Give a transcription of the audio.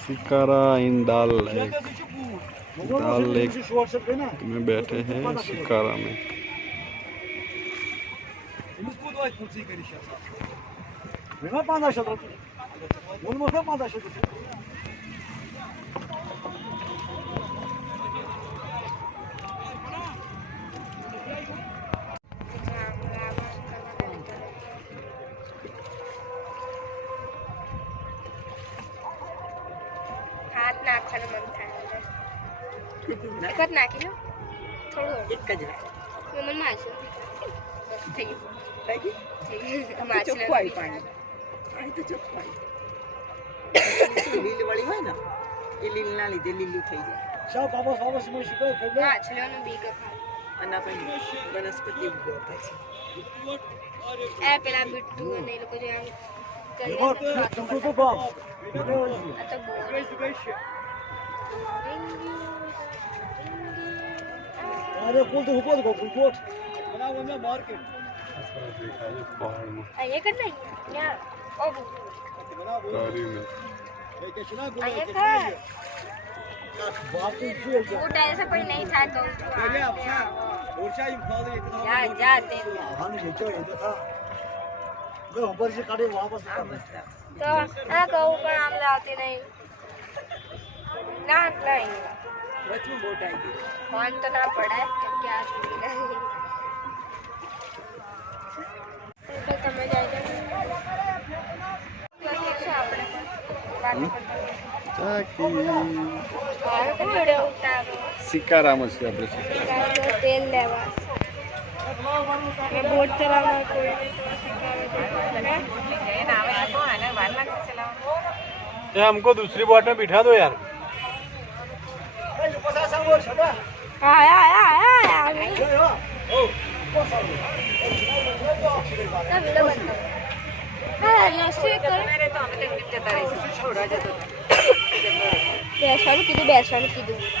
शिकारा इन डल lake में बैठे हैं शिकारा में। हाथ नाखવાનું મન થાય વખત નાખી લો થોડું એક જ મન માં છે બસ થઈ ગયું ચોખ્ખું આવી પાણી અહીં તો ચોખ્ખું આવી લીલ વાળી હોય ને એ લીલ ના લીધે લીલું થઈ જાય શાવ બાબા સમય શીખો હા છેલ્લો બીગ અને આપણે વનસ્પતિ ઉગો થાય છે એ પેલા બિટ્ટુ અને એ લોકો જે આમ अरे बोल तो ऊपर को रिपोर्ट बनाओ ना मार्केट ये करना है क्या ओ बनाओ ये क्या सुना बोल ये था बात तो वो ऐसा कोई नहीं था तो अरे अच्छा और शायद खा दे इतना जा जा दे हम ये जो ये था मैं ऊपर से काटे वापस तो आ को ऊपर आम लाते नहीं ना नहीं वच में बोट आएगी कौन तो ना पड़ा है क्या सुनी नहीं तो તમે જાય છે આપણે शिकारा में से આપણે તેલ લેવા बोट चलाना कोई हमको दूसरी बोट में बिठा दो यार। आया બેસવાનું કીધું